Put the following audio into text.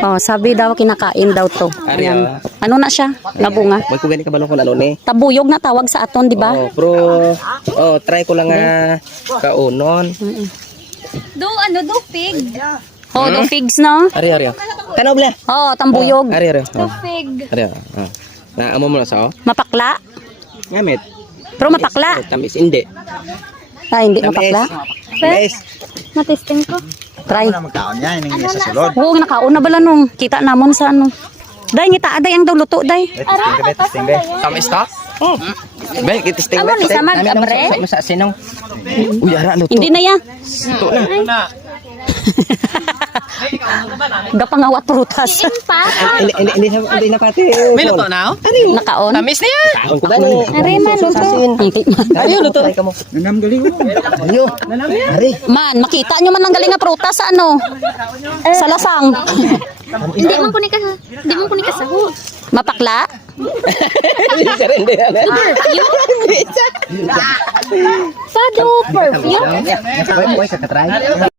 Oh, sabi daw kinakain daw to. Ayan. Ano na siya? Nabunga. May kugani ka balong kung ano ni. Tabuyog na tawag sa aton, di ba? Oh, pero try ko lang nga kaunon. Do pig. Oh, do figs no? Ari. Kanaw bla. Oh, tambuyog. Ari. Pig. Ari. Na amo mo na sa Mapakla. Gamit. Pero mapakla. Tamis hindi. Ay, hindi mapakla. Guys, Na-testing ko. Try. Magkaon yan, yung sa sulod. Oo, nakauna bala nung. Kita namon sa ano. Day, ngita aday ang daw luto, day. Testing be. tamis ta? Bay, kitisting Amo ni sa mag-abre. Sa sinong. Uy, ara luto. Hindi na yan. Gapangawat prutas. Pa. Hindi na pati. May luto na? Nakaon. Tamis na yan. Kaon ko gani. Are man luto. Hindi man. Ayo luto. Try ka mo. Nanam galing mo. Ayo. Ari. Man, makita nyo man ang galing nga prutas sa ano? Sa lasang. Hindi man kunin ka sa Mapakla. Hindi. Sado perfume. Boy, kakatry.